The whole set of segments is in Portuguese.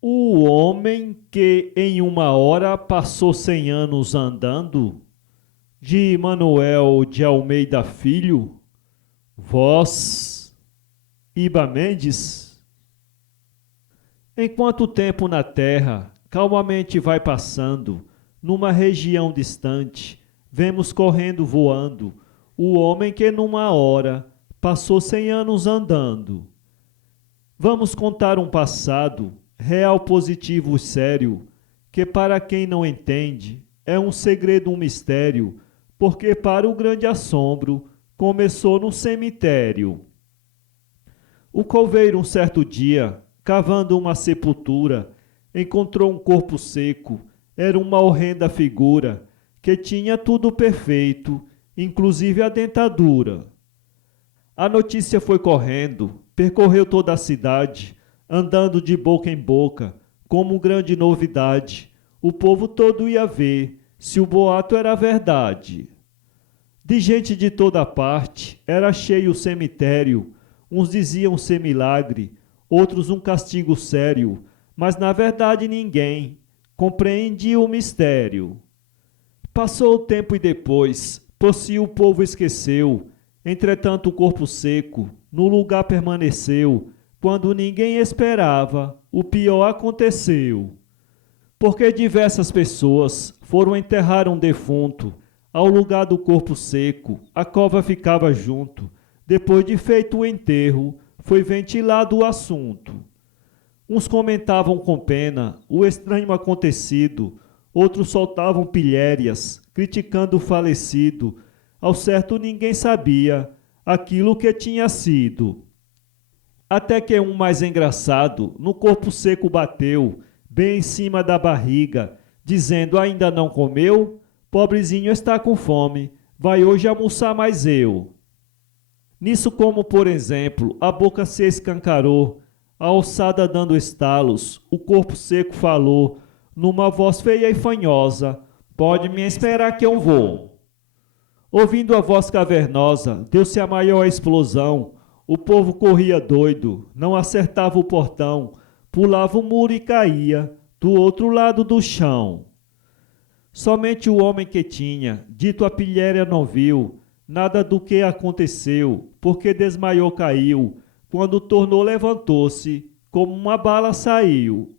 O homem que em uma hora passou 100 anos andando, de Manuel de Almeida Filho, voz, Iba Mendes. Enquanto o tempo na terra calmamente vai passando, numa região distante, vemos correndo voando o homem que numa hora passou 100 anos andando. Vamos contar um passado real, positivo, sério, que para quem não entende é um segredo, um mistério, porque para o grande assombro começou no cemitério. O coveiro um certo dia, cavando uma sepultura, encontrou um corpo seco, era uma horrenda figura, que tinha tudo perfeito, inclusive a dentadura. A notícia foi correndo, percorreu toda a cidade, andando de boca em boca, como grande novidade. O povo todo ia ver se o boato era verdade. De gente de toda parte, era cheio o cemitério. Uns diziam ser milagre, outros um castigo sério, mas na verdade ninguém compreendia o mistério. Passou o tempo e depois, por si o povo esqueceu. Entretanto o corpo seco no lugar permaneceu. Quando ninguém esperava, o pior aconteceu. Porque diversas pessoas foram enterrar um defunto. Ao lugar do corpo seco, a cova ficava junto. Depois de feito o enterro, foi ventilado o assunto. Uns comentavam com pena o estranho acontecido, outros soltavam pilhérias, criticando o falecido. Ao certo ninguém sabia aquilo que tinha sido. Até que um mais engraçado no corpo seco bateu, bem em cima da barriga, dizendo: ainda não comeu? Pobrezinho está com fome, vai hoje almoçar mais eu. Nisso, como por exemplo, a boca se escancarou, a ossada dando estalos, o corpo seco falou, numa voz feia e fanhosa: pode me esperar que eu vou. Ouvindo a voz cavernosa, deu-se a maior explosão. O povo corria doido, não acertava o portão, pulava o muro e caía do outro lado do chão. Somente o homem que tinha dito a pilhéria não viu nada do que aconteceu, porque desmaiou, caiu. Quando tornou, levantou-se, como uma bala saiu.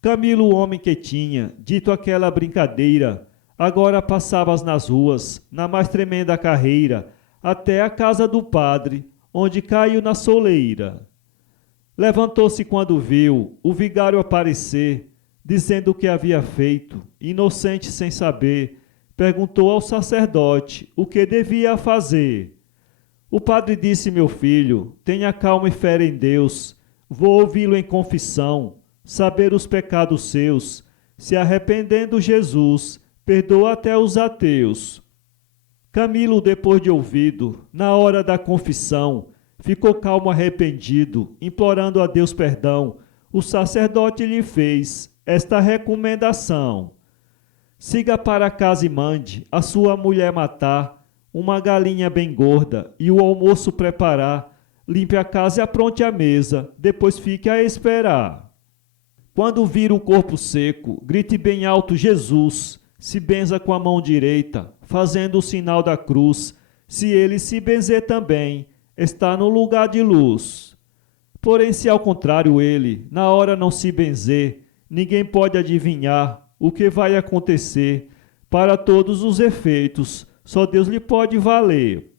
Camilo, o homem que tinha dito aquela brincadeira, agora passavas nas ruas, na mais tremenda carreira, até a casa do padre, onde caiu na soleira. Levantou-se quando viu o vigário aparecer, dizendo o que havia feito, inocente sem saber, perguntou ao sacerdote o que devia fazer. O padre disse: meu filho, tenha calma e fé em Deus, vou ouvi-lo em confissão, saber os pecados seus, se arrependendo Jesus, perdoa até os ateus. Camilo, depois de ouvido, na hora da confissão, ficou calmo, arrependido, implorando a Deus perdão. O sacerdote lhe fez esta recomendação: siga para casa e mande a sua mulher matar uma galinha bem gorda e o almoço preparar. Limpe a casa e apronte a mesa, depois fique a esperar. Quando vir o corpo seco, grite bem alto: Jesus! Se benza com a mão direita, fazendo o sinal da cruz. Se ele se benzer também, está no lugar de luz. Porém, se ao contrário ele, na hora não se benzer, ninguém pode adivinhar o que vai acontecer. Para todos os efeitos, só Deus lhe pode valer.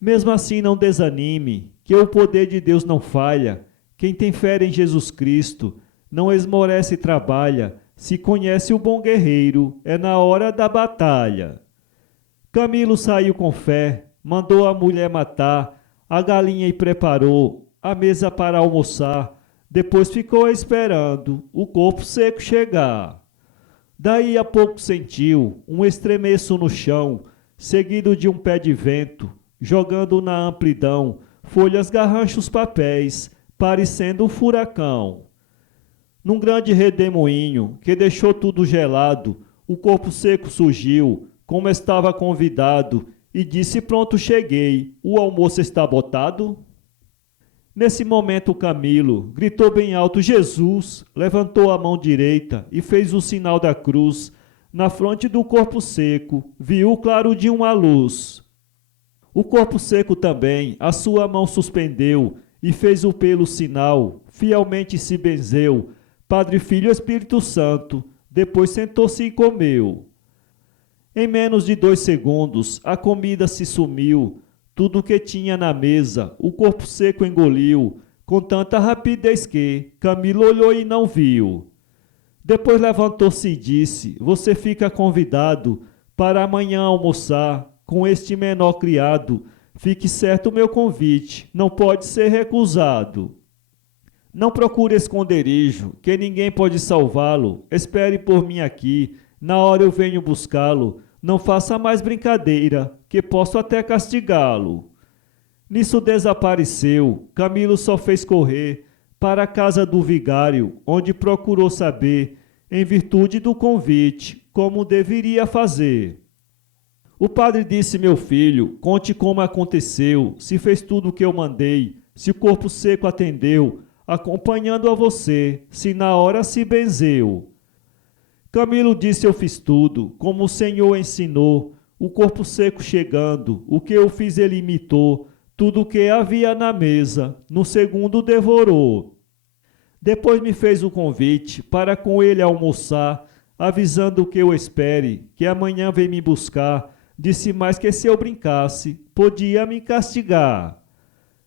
Mesmo assim, não desanime, que o poder de Deus não falha. Quem tem fé em Jesus Cristo, não esmorece e trabalha. Se conhece o bom guerreiro, é na hora da batalha. Camilo saiu com fé, mandou a mulher matar a galinha e preparou a mesa para almoçar. Depois ficou esperando o corpo seco chegar. Daí a pouco sentiu um estremeço no chão, seguido de um pé de vento, jogando na amplidão folhas, garranchos, papéis, parecendo um furacão. Num grande redemoinho que deixou tudo gelado, o corpo seco surgiu, como estava convidado, e disse: pronto, cheguei, o almoço está botado? Nesse momento Camilo gritou bem alto: Jesus! Levantou a mão direita e fez o sinal da cruz. Na fronte do corpo seco, viu o claro de uma luz. O corpo seco também a sua mão suspendeu e fez o pelo sinal, fielmente se benzeu. Padre, Filho e Espírito Santo, depois sentou-se e comeu. Em menos de 2 segundos, a comida se sumiu. Tudo o que tinha na mesa, o corpo seco engoliu, com tanta rapidez que Camilo olhou e não viu. Depois levantou-se e disse: você fica convidado para amanhã almoçar com este menor criado. Fique certo, meu convite não pode ser recusado. Não procure esconderijo, que ninguém pode salvá-lo. Espere por mim aqui, na hora eu venho buscá-lo. Não faça mais brincadeira, que posso até castigá-lo. Nisso desapareceu. Camilo só fez correr para a casa do vigário, onde procurou saber, em virtude do convite, como deveria fazer. O padre disse: meu filho, conte como aconteceu, se fez tudo o que eu mandei, se o corpo seco atendeu, acompanhando a você, se na hora se benzeu. Camilo disse: eu fiz tudo, como o Senhor ensinou, o corpo seco chegando, o que eu fiz ele imitou, tudo o que havia na mesa, no segundo devorou. Depois me fez o convite para com ele almoçar, avisando que eu espere, que amanhã vem me buscar. Disse mais que se eu brincasse, podia me castigar.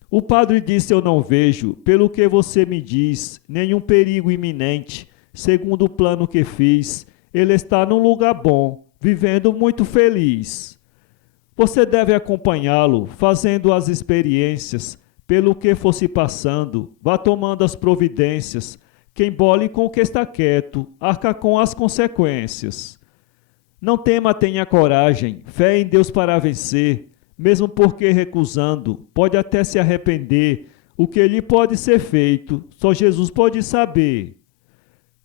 O padre disse: eu não vejo, pelo que você me diz, nenhum perigo iminente. Segundo o plano que fiz, ele está num lugar bom, vivendo muito feliz. Você deve acompanhá-lo, fazendo as experiências, pelo que fosse passando, vá tomando as providências. Quem bole com o que está quieto, arca com as consequências. Não tema, tenha coragem, fé em Deus para vencer, mesmo porque recusando, pode até se arrepender. O que lhe pode ser feito, só Jesus pode saber.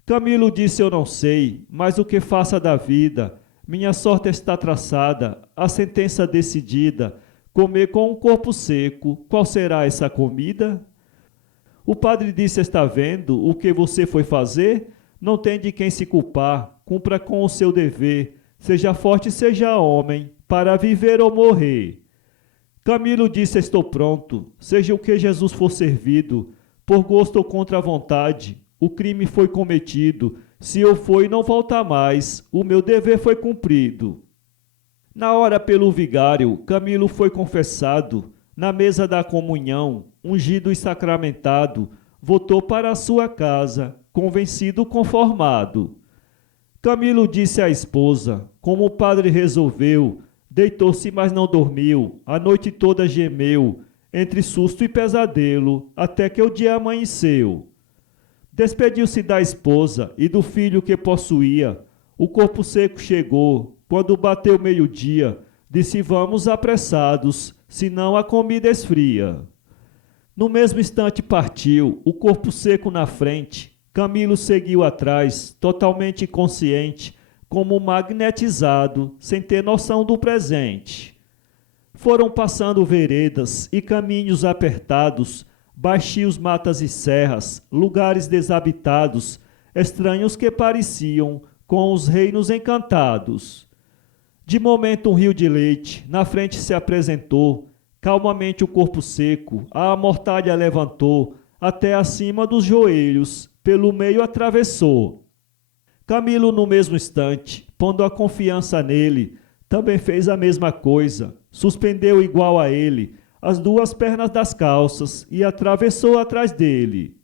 Camilo disse: eu não sei, mas o que faça da vida, minha sorte está traçada, a sentença decidida, comer com um corpo seco, qual será essa comida? O padre disse: está vendo o que você foi fazer? Não tem de quem se culpar, cumpra com o seu dever, seja forte, seja homem, para viver ou morrer. Camilo disse: estou pronto, seja o que Jesus for servido, por gosto ou contra a vontade, o crime foi cometido, se eu for e não voltar mais, o meu dever foi cumprido. Na hora pelo vigário, Camilo foi confessado, na mesa da comunhão, ungido e sacramentado, voltou para a sua casa, convencido, conformado. Camilo disse à esposa: como o padre resolveu, deitou-se, mas não dormiu, a noite toda gemeu, entre susto e pesadelo, até que o dia amanheceu. Despediu-se da esposa e do filho que possuía. O corpo seco chegou, quando bateu meio-dia, disse: vamos apressados, senão a comida esfria. No mesmo instante partiu, o corpo seco na frente. Camilo seguiu atrás, totalmente inconsciente, como magnetizado, sem ter noção do presente. Foram passando veredas e caminhos apertados, baixios, matas e serras, lugares desabitados, estranhos que pareciam com os reinos encantados. De momento um rio de leite na frente se apresentou, calmamente o corpo seco, a mortalha levantou, até acima dos joelhos, pelo meio atravessou. Camilo, no mesmo instante, pondo a confiança nele, também fez a mesma coisa, suspendeu igual a ele as 2 pernas das calças e atravessou atrás dele.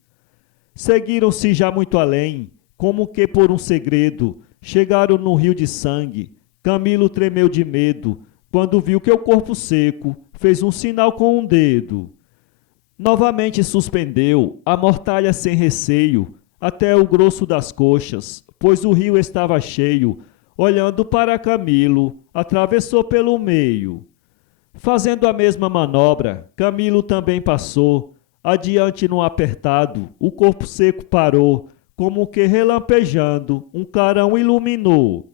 Seguiram-se já muito além, como que por um segredo, chegaram no rio de sangue. Camilo tremeu de medo, quando viu que o corpo seco fez um sinal com um dedo. Novamente suspendeu a mortalha sem receio, até o grosso das coxas, pois o rio estava cheio. Olhando para Camilo, atravessou pelo meio. Fazendo a mesma manobra, Camilo também passou. Adiante no apertado, o corpo seco parou, como que relampejando, um clarão iluminou.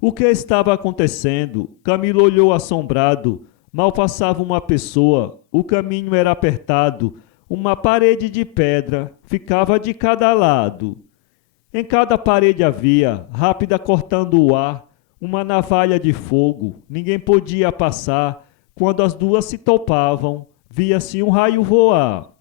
O que estava acontecendo? Camilo olhou assombrado. Mal passava uma pessoa, o caminho era apertado, uma parede de pedra ficava de cada lado. Em cada parede havia, rápida cortando o ar, uma navalha de fogo. Ninguém podia passar. Quando as duas se topavam, via-se um raio voar.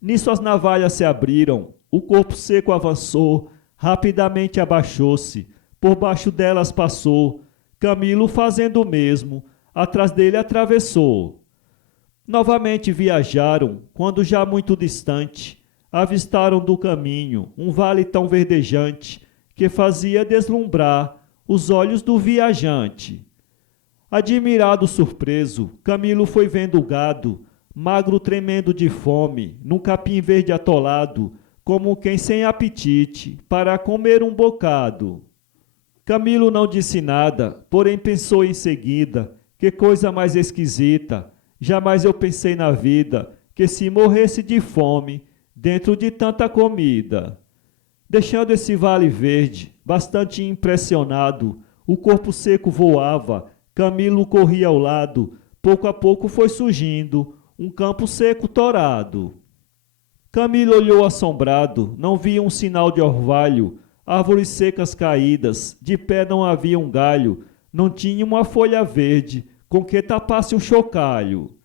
Nisso as navalhas se abriram, o corpo seco avançou, rapidamente abaixou-se, por baixo delas passou, Camilo fazendo o mesmo, atrás dele atravessou. Novamente viajaram, quando já muito distante, avistaram do caminho um vale tão verdejante, que fazia deslumbrar os olhos do viajante. Admirado, surpreso, Camilo foi vendo o gado, magro tremendo de fome, num capim verde atolado, como quem sem apetite, para comer um bocado. Camilo não disse nada, porém pensou em seguida, que coisa mais esquisita, jamais eu pensei na vida, que se morresse de fome, dentro de tanta comida. Deixando esse vale verde, bastante impressionado, o corpo seco voava, Camilo corria ao lado, pouco a pouco foi surgindo um campo seco torado. Camilo olhou assombrado, não via um sinal de orvalho, árvores secas caídas, de pé não havia um galho, não tinha uma folha verde com que tapasse o chocalho.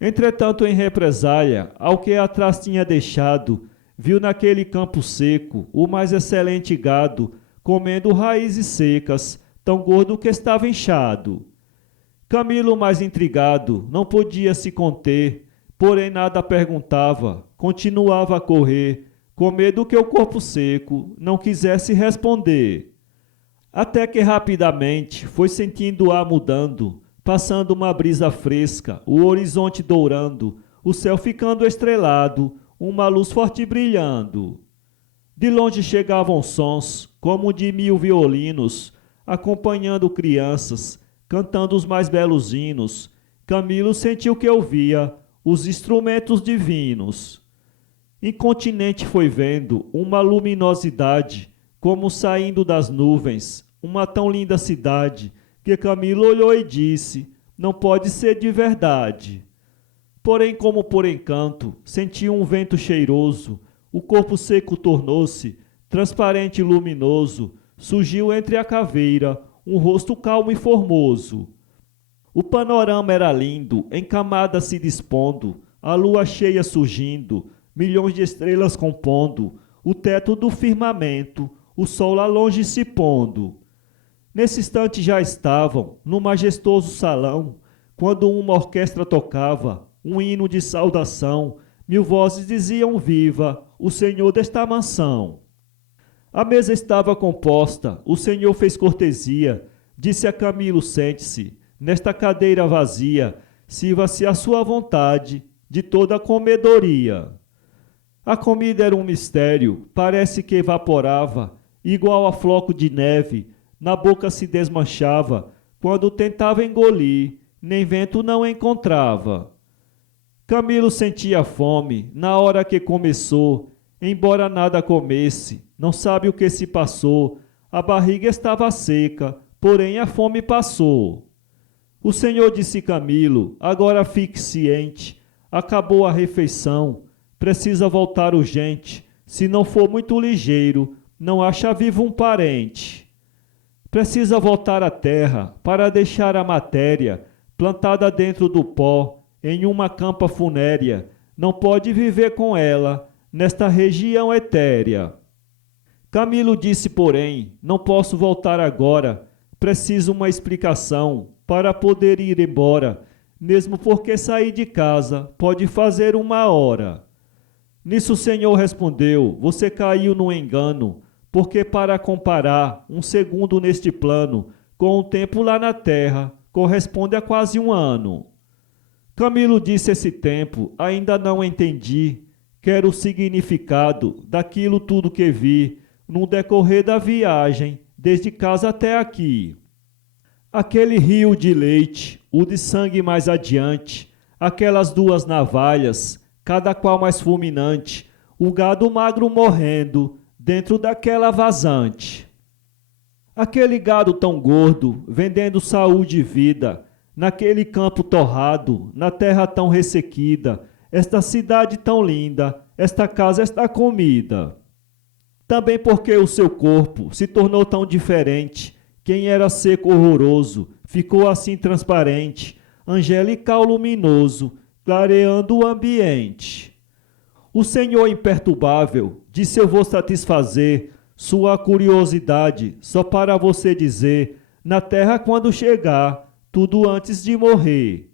Entretanto, em represália ao que atrás tinha deixado, viu naquele campo seco o mais excelente gado, comendo raízes secas, tão gordo que estava inchado. Camilo, mais intrigado, não podia se conter, porém nada perguntava, continuava a correr, com medo que o corpo seco não quisesse responder. Até que rapidamente foi sentindo o ar mudando, passando uma brisa fresca, o horizonte dourando, o céu ficando estrelado, uma luz forte brilhando. De longe chegavam sons, como de 1000 violinos, acompanhando crianças, cantando os mais belos hinos. Camilo sentiu que ouvia os instrumentos divinos. Incontinente foi vendo uma luminosidade, como saindo das nuvens, uma tão linda cidade, que Camilo olhou e disse, não pode ser de verdade. Porém, como por encanto, sentiu um vento cheiroso, o corpo seco tornou-se transparente e luminoso, surgiu entre a caveira um rosto calmo e formoso. O panorama era lindo, em camadas se dispondo, a lua cheia surgindo, milhões de estrelas compondo, o teto do firmamento, o sol lá longe se pondo. Nesse instante já estavam, no majestoso salão, quando uma orquestra tocava, um hino de saudação, 1000 vozes diziam viva, o Senhor desta mansão. A mesa estava composta, o Senhor fez cortesia, disse a Camilo, sente-se, nesta cadeira vazia, sirva-se à sua vontade, de toda a comedoria. A comida era um mistério, parece que evaporava, igual a floco de neve, na boca se desmanchava, quando tentava engolir, nem vento não encontrava. Camilo sentia fome, na hora que começou, embora nada comesse, não sabe o que se passou, a barriga estava seca, porém a fome passou. O Senhor disse Camilo, agora fique ciente, acabou a refeição, precisa voltar urgente, se não for muito ligeiro, não acha vivo um parente. Precisa voltar à terra para deixar a matéria plantada dentro do pó, em uma campa funérea, não pode viver com ela nesta região etérea. Camilo disse, porém, não posso voltar agora, preciso uma explicação para poder ir embora, mesmo porque sair de casa pode fazer 1 hora. Nisso o Senhor respondeu, você caiu no engano, porque para comparar um segundo neste plano com o tempo lá na terra, corresponde a quase 1 ano. Camilo disse esse tempo, ainda não entendi, quero o significado daquilo tudo que vi, no decorrer da viagem, desde casa até aqui. Aquele rio de leite, o de sangue mais adiante, aquelas 2 navalhas, cada qual mais fulminante, o gado magro morrendo, dentro daquela vazante. Aquele gado tão gordo, vendendo saúde e vida, naquele campo torrado, na terra tão ressequida, esta cidade tão linda, esta casa, esta comida. Também porque o seu corpo se tornou tão diferente, quem era seco horroroso, ficou assim transparente, angelical luminoso, clareando o ambiente. O Senhor imperturbável disse: eu vou satisfazer sua curiosidade, só para você dizer, na terra quando chegar, tudo antes de morrer.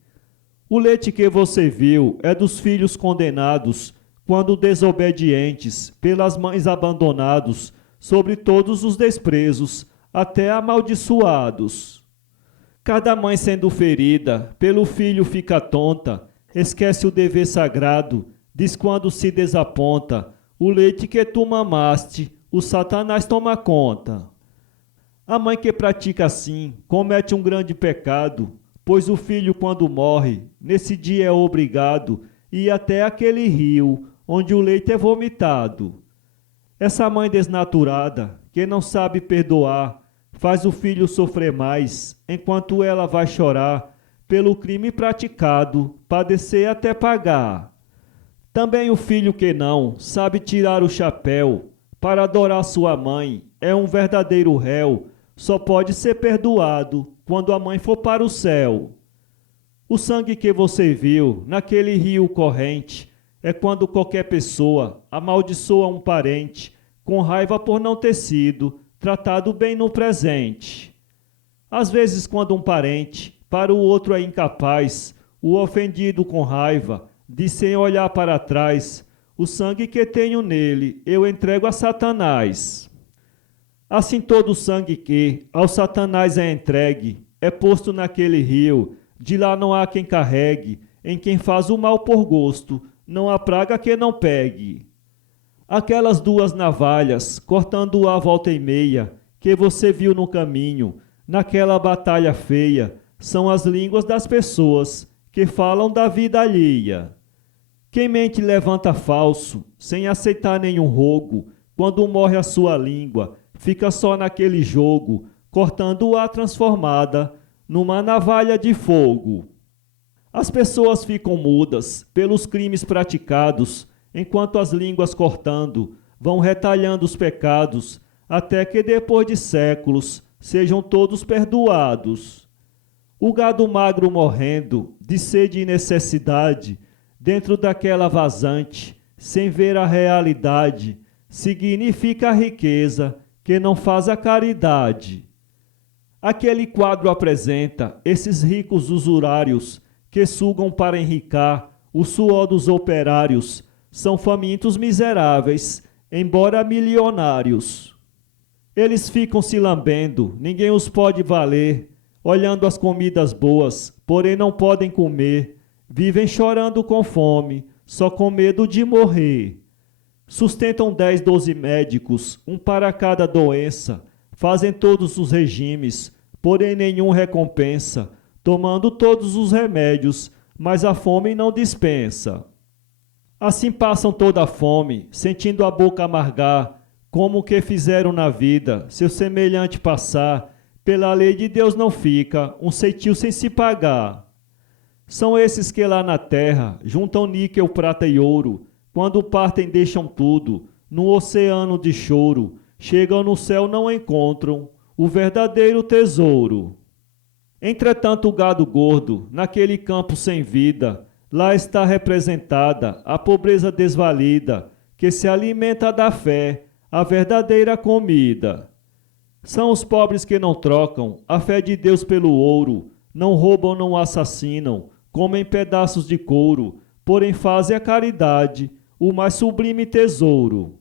O leite que você viu é dos filhos condenados, quando desobedientes, pelas mães abandonados, sobre todos os desprezos, até amaldiçoados. Cada mãe sendo ferida, pelo filho fica tonta, esquece o dever sagrado, diz quando se desaponta, o leite que tu mamaste, o Satanás toma conta. A mãe que pratica assim comete um grande pecado, pois o filho, quando morre, nesse dia é obrigado a ir até aquele rio onde o leite é vomitado. Essa mãe desnaturada, que não sabe perdoar, faz o filho sofrer mais, enquanto ela vai chorar pelo crime praticado, padecer até pagar. Também o filho que não sabe tirar o chapéu para adorar sua mãe é um verdadeiro réu, só pode ser perdoado quando a mãe for para o céu. O sangue que você viu naquele rio corrente é quando qualquer pessoa amaldiçoa um parente, com raiva por não ter sido tratado bem no presente. Às vezes, quando um parente para o outro é incapaz, o ofendido com raiva diz sem olhar para trás: o sangue que tenho nele eu entrego a Satanás. Assim todo o sangue que ao Satanás é entregue é posto naquele rio, de lá não há quem carregue, em quem faz o mal por gosto, não há praga que não pegue. Aquelas duas navalhas, cortando a volta e meia, que você viu no caminho, naquela batalha feia, são as línguas das pessoas que falam da vida alheia. Quem mente levanta falso, sem aceitar nenhum rogo, quando morre a sua língua, fica só naquele jogo, cortando-a transformada numa navalha de fogo. As pessoas ficam mudas pelos crimes praticados, enquanto as línguas cortando vão retalhando os pecados, até que depois de séculos sejam todos perdoados. O gado magro morrendo, de sede e necessidade, dentro daquela vazante, sem ver a realidade, significa a riqueza que não faz a caridade. Aquele quadro apresenta esses ricos usurários que sugam para enricar o suor dos operários, são famintos miseráveis, embora milionários. Eles ficam se lambendo, ninguém os pode valer, olhando as comidas boas, porém não podem comer, vivem chorando com fome, só com medo de morrer. Sustentam 10, 12 médicos, um para cada doença, fazem todos os regimes, porém nenhum recompensa, tomando todos os remédios, mas a fome não dispensa. Assim passam toda a fome, sentindo a boca amargar, como que fizeram na vida, seu semelhante passar, pela lei de Deus não fica, um ceitil sem se pagar. São esses que lá na terra juntam níquel, prata e ouro, quando partem deixam tudo, num oceano de choro, chegam no céu não encontram o verdadeiro tesouro. Entretanto o gado gordo, naquele campo sem vida, lá está representada a pobreza desvalida, que se alimenta da fé, a verdadeira comida. São os pobres que não trocam a fé de Deus pelo ouro, não roubam, não assassinam, comem pedaços de couro, porém fazem a caridade, o mais sublime tesouro.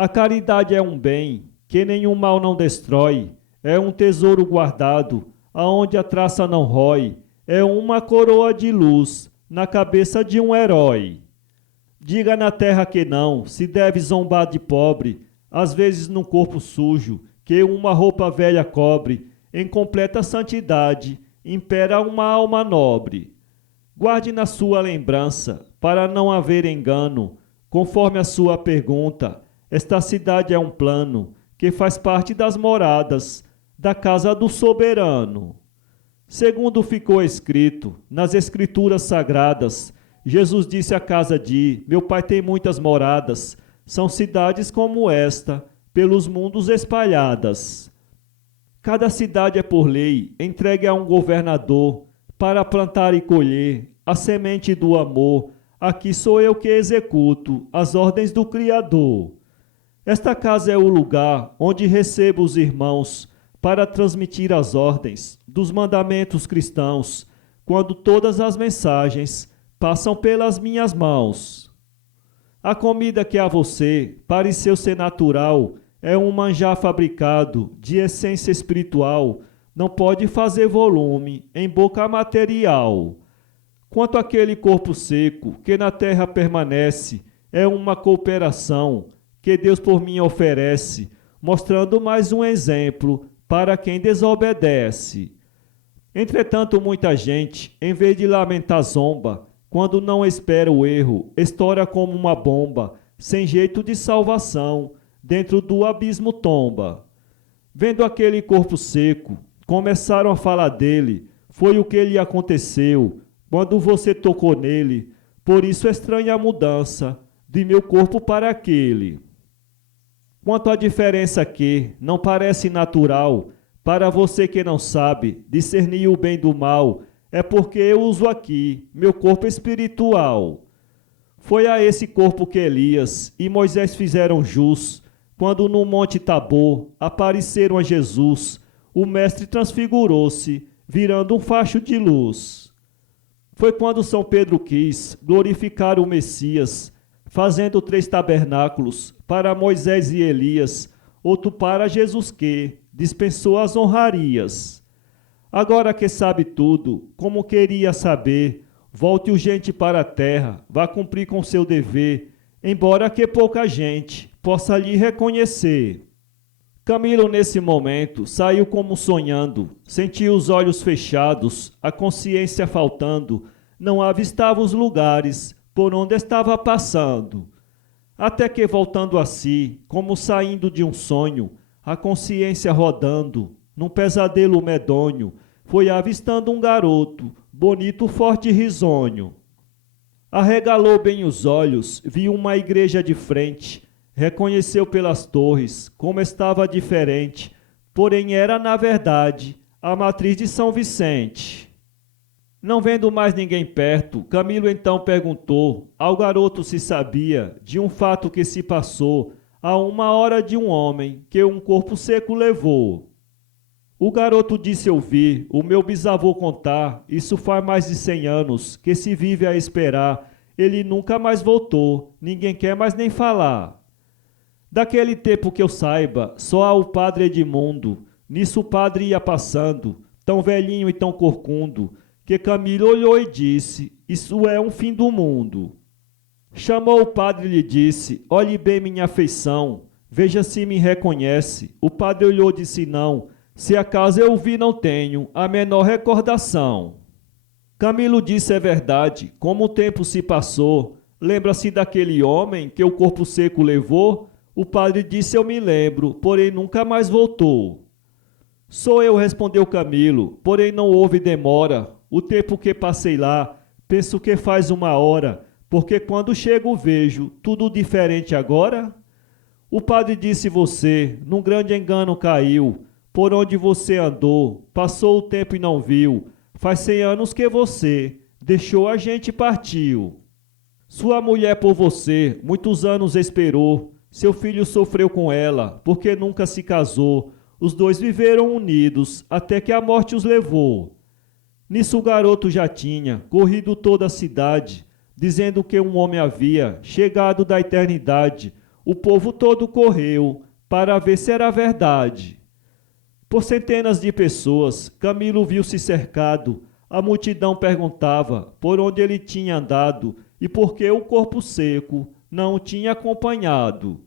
A caridade é um bem que nenhum mal não destrói, é um tesouro guardado, aonde a traça não rói, é uma coroa de luz na cabeça de um herói. Diga na terra que não, se deve zombar de pobre, às vezes num corpo sujo, que uma roupa velha cobre, em completa santidade, impera uma alma nobre. Guarde na sua lembrança, para não haver engano, conforme a sua pergunta, esta cidade é um plano, que faz parte das moradas, da casa do soberano. Segundo ficou escrito nas Escrituras Sagradas, Jesus disse à casa de: Meu Pai tem muitas moradas, são cidades como esta, pelos mundos espalhadas. Cada cidade é por lei entregue a um governador, para plantar e colher a semente do amor. Aqui sou eu que executo as ordens do Criador. Esta casa é o lugar onde recebo os irmãos para transmitir as ordens dos mandamentos cristãos, quando todas as mensagens passam pelas minhas mãos. A comida que a você pareceu ser natural é um manjar fabricado de essência espiritual, não pode fazer volume em boca material. Quanto àquele corpo seco que na terra permanece, é uma cooperação que Deus por mim oferece, mostrando mais um exemplo para quem desobedece. Entretanto, muita gente, em vez de lamentar zomba, quando não espera o erro, estoura como uma bomba, sem jeito de salvação, dentro do abismo tomba. Vendo aquele corpo seco, começaram a falar dele, foi o que lhe aconteceu, quando você tocou nele, por isso estranha a mudança, de meu corpo para aquele. Quanto à diferença que não parece natural, para você que não sabe discernir o bem do mal, é porque eu uso aqui meu corpo espiritual. Foi a esse corpo que Elias e Moisés fizeram jus, quando no Monte Tabor apareceram a Jesus, o Mestre transfigurou-se, virando um facho de luz. Foi quando São Pedro quis glorificar o Messias, fazendo 3 tabernáculos para Moisés e Elias, outro para Jesus que dispensou as honrarias. Agora que sabe tudo, como queria saber, volte urgente para a terra, vá cumprir com seu dever, embora que pouca gente possa lhe reconhecer. Camilo, nesse momento, saiu como sonhando, sentia os olhos fechados, a consciência faltando, não avistava os lugares por onde estava passando. Até que, voltando a si, como saindo de um sonho, a consciência rodando, num pesadelo medonho, foi avistando um garoto, bonito, forte e risonho. Arregalou bem os olhos, viu uma igreja de frente, reconheceu pelas torres como estava diferente, porém era, na verdade, a matriz de São Vicente. Não vendo mais ninguém perto, Camilo então perguntou ao garoto se sabia de um fato que se passou a 1 hora de um homem que um corpo seco levou. O garoto disse ouvir o meu bisavô contar, isso faz mais de 100 anos que se vive a esperar, ele nunca mais voltou, ninguém quer mais nem falar. Daquele tempo que eu saiba, só há o padre Edmundo, nisso o padre ia passando, tão velhinho e tão corcundo, que Camilo olhou e disse, isso é um fim do mundo. Chamou o padre e lhe disse, olhe bem minha feição, veja se me reconhece. O padre olhou e disse não, se acaso eu o vi não tenho a menor recordação. Camilo disse é verdade, como o tempo se passou, lembra-se daquele homem que o corpo seco levou? O padre disse eu me lembro, porém nunca mais voltou. Sou eu, respondeu Camilo, porém não houve demora, o tempo que passei lá, penso que faz 1 hora, porque quando chego vejo tudo diferente agora. O padre disse você, num grande engano caiu, por onde você andou, passou o tempo e não viu, faz 100 anos que você deixou a gente e partiu. Sua mulher por você muitos anos esperou, seu filho sofreu com ela, porque nunca se casou, os dois viveram unidos, até que a morte os levou. Nisso o garoto já tinha corrido toda a cidade, dizendo que um homem havia chegado da eternidade. O povo todo correu para ver se era verdade. Por centenas de pessoas, Camilo viu-se cercado. A multidão perguntava por onde ele tinha andado e por que o corpo seco não o tinha acompanhado.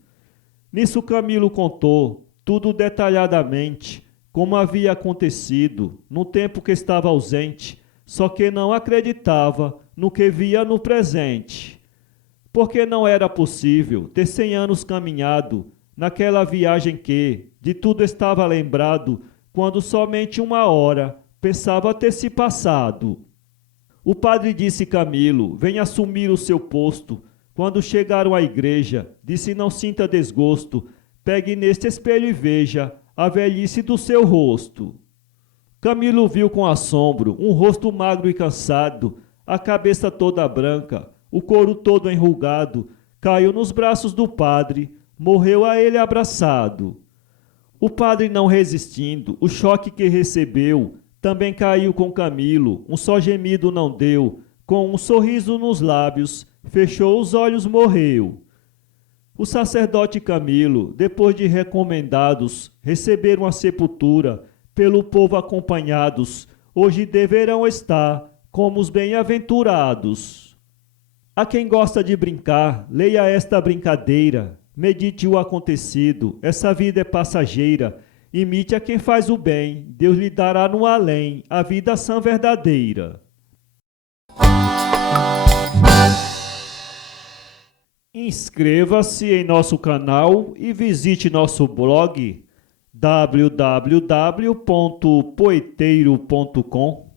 Nisso Camilo contou tudo detalhadamente, como havia acontecido no tempo que estava ausente, só que não acreditava no que via no presente. Porque não era possível ter 100 anos caminhado naquela viagem que de tudo estava lembrado, quando somente 1 hora pensava ter se passado. O padre disse: Camilo, vem assumir o seu posto. Quando chegaram à igreja, disse: não sinta desgosto, pegue neste espelho e veja a velhice do seu rosto. Camilo viu com assombro um rosto magro e cansado, a cabeça toda branca, o couro todo enrugado, caiu nos braços do padre, morreu a ele abraçado. O padre, não resistindo, o choque que recebeu, também caiu com Camilo, um só gemido não deu, com um sorriso nos lábios, fechou os olhos, morreu. O sacerdote Camilo, depois de recomendados, receberam a sepultura, pelo povo acompanhados, hoje deverão estar como os bem-aventurados. A quem gosta de brincar, leia esta brincadeira, medite o acontecido, essa vida é passageira, imite a quem faz o bem, Deus lhe dará no além a vida sã verdadeira. Inscreva-se em nosso canal e visite nosso blog www.poeteiro.com.